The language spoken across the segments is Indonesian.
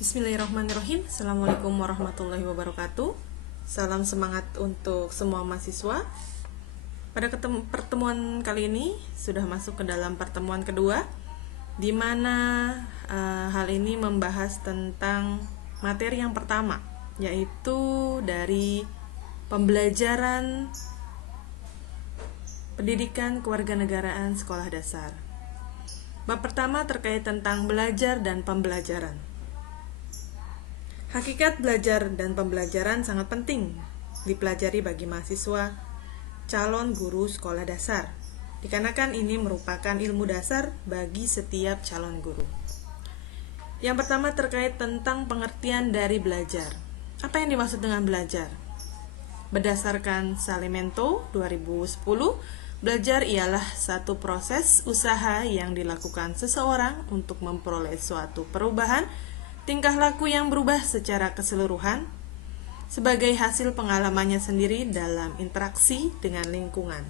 Bismillahirrahmanirrahim. Assalamualaikum warahmatullahi wabarakatuh. Salam semangat untuk semua mahasiswa. Pada pertemuan kali ini sudah masuk ke dalam pertemuan kedua, di mana hal ini membahas tentang materi yang pertama, yaitu dari pembelajaran pendidikan kewarganegaraan sekolah dasar. Bab pertama terkait tentang belajar dan pembelajaran. Hakikat belajar dan pembelajaran sangat penting dipelajari bagi mahasiswa calon guru sekolah dasar, dikarenakan ini merupakan ilmu dasar bagi setiap calon guru. Yang pertama terkait tentang pengertian dari belajar. Apa yang dimaksud dengan belajar? Berdasarkan Salimento 2010, belajar ialah satu proses usaha yang dilakukan seseorang untuk memperoleh suatu perubahan tingkah laku yang berubah secara keseluruhan sebagai hasil pengalamannya sendiri dalam interaksi dengan lingkungan.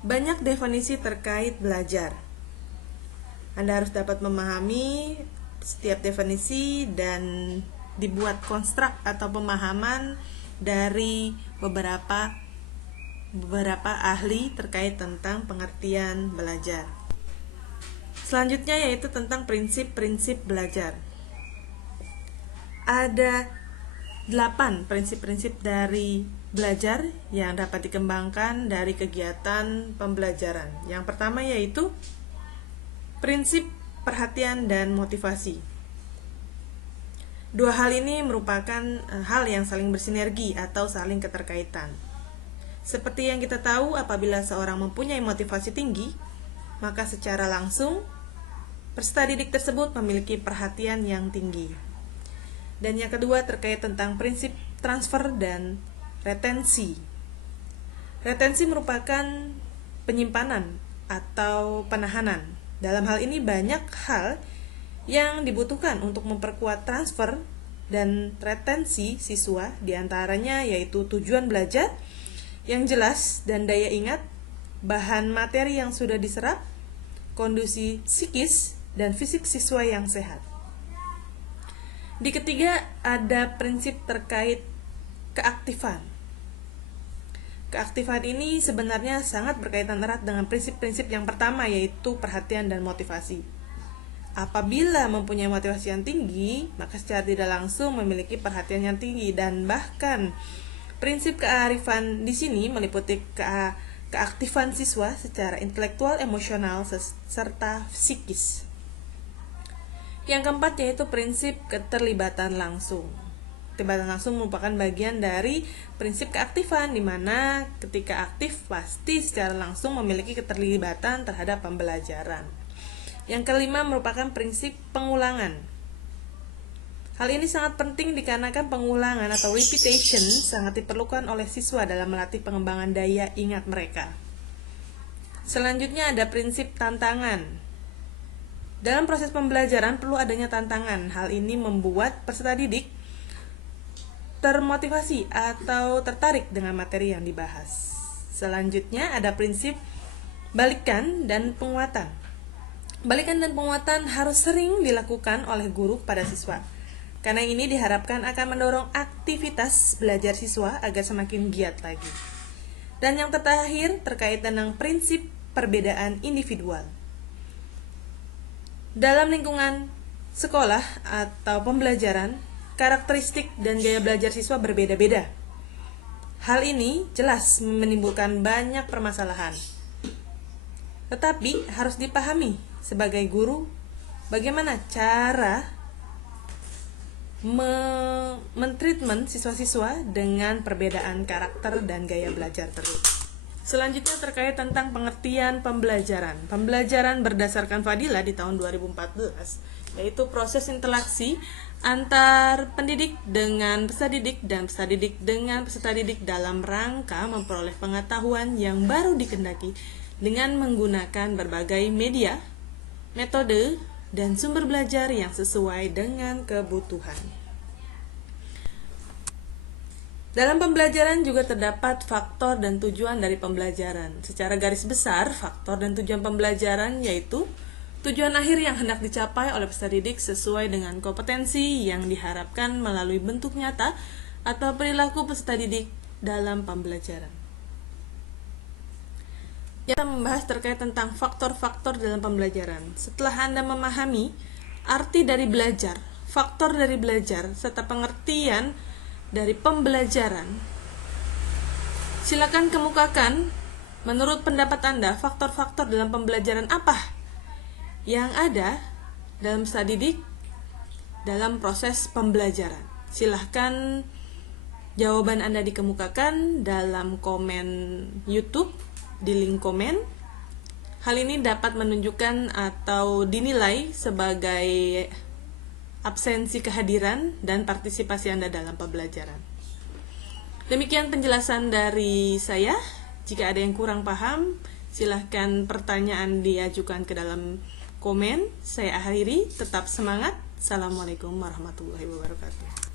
Banyak definisi terkait belajar. Anda harus dapat memahami setiap definisi dan dibuat konstruk atau pemahaman dari beberapa ahli terkait tentang pengertian belajar. Selanjutnya yaitu tentang prinsip-prinsip belajar. Ada 8 prinsip-prinsip dari belajar yang dapat dikembangkan dari kegiatan pembelajaran. Yang pertama yaitu prinsip perhatian dan motivasi. Dua hal ini merupakan hal yang saling bersinergi atau saling keterkaitan. Seperti yang kita tahu, apabila seorang mempunyai motivasi tinggi, maka secara langsung peserta didik tersebut memiliki perhatian yang tinggi. Dan yang kedua terkait tentang prinsip transfer dan retensi. Retensi merupakan penyimpanan atau penahanan. Dalam hal ini banyak hal yang dibutuhkan untuk memperkuat transfer dan retensi siswa, diantaranya yaitu tujuan belajar yang jelas dan daya ingat, bahan materi yang sudah diserap, kondisi psikis dan fisik siswa yang sehat. Di ketiga ada prinsip terkait keaktifan. Keaktifan ini sebenarnya sangat berkaitan erat dengan prinsip-prinsip yang pertama, yaitu perhatian dan motivasi. Apabila mempunyai motivasi yang tinggi, maka secara tidak langsung memiliki perhatian yang tinggi, dan bahkan prinsip kearifan di sini meliputi keaktifan siswa secara intelektual, emosional, serta psikis. Yang keempat yaitu prinsip keterlibatan langsung. Keterlibatan langsung merupakan bagian dari prinsip keaktifan, di mana ketika aktif pasti secara langsung memiliki keterlibatan terhadap pembelajaran. Yang kelima merupakan prinsip pengulangan. Hal ini sangat penting dikarenakan pengulangan atau repetition sangat diperlukan oleh siswa dalam melatih pengembangan daya ingat mereka. Selanjutnya ada prinsip tantangan. Dalam proses pembelajaran perlu adanya tantangan. Hal ini membuat peserta didik termotivasi atau tertarik dengan materi yang dibahas. Selanjutnya ada prinsip balikan dan penguatan. Balikan dan penguatan harus sering dilakukan oleh guru kepada siswa. Karena ini diharapkan akan mendorong aktivitas belajar siswa agar semakin giat lagi. Dan yang terakhir terkait dengan prinsip perbedaan individual. Dalam lingkungan sekolah atau pembelajaran, karakteristik dan gaya belajar siswa berbeda-beda. Hal ini jelas menimbulkan banyak permasalahan. Tetapi harus dipahami sebagai guru bagaimana cara mentreatment siswa-siswa dengan perbedaan karakter dan gaya belajar tersebut. Selanjutnya terkait tentang pengertian pembelajaran. Pembelajaran berdasarkan Fadilah di tahun 2014, yaitu proses interaksi antar pendidik dengan peserta didik dan peserta didik dengan peserta didik dalam rangka memperoleh pengetahuan yang baru dikendaki dengan menggunakan berbagai media, metode, dan sumber belajar yang sesuai dengan kebutuhan. Dalam pembelajaran juga terdapat faktor dan tujuan dari pembelajaran. Secara garis besar, faktor dan tujuan pembelajaran yaitu tujuan akhir yang hendak dicapai oleh peserta didik sesuai dengan kompetensi yang diharapkan melalui bentuk nyata atau perilaku peserta didik dalam pembelajaran. Kita membahas terkait tentang faktor-faktor dalam pembelajaran. Setelah Anda memahami arti dari belajar, faktor dari belajar, serta pengertian dari pembelajaran, silakan kemukakan menurut pendapat Anda faktor-faktor dalam pembelajaran apa yang ada dalam peserta didik dalam proses pembelajaran. Silahkan jawaban Anda dikemukakan dalam komen YouTube di link komen. Hal ini dapat menunjukkan atau dinilai sebagai absensi kehadiran dan partisipasi Anda dalam pembelajaran. Demikian penjelasan dari saya. Jika ada yang kurang paham, silahkan pertanyaan diajukan ke dalam komen. Saya akhiri, tetap semangat. Assalamualaikum warahmatullahi wabarakatuh.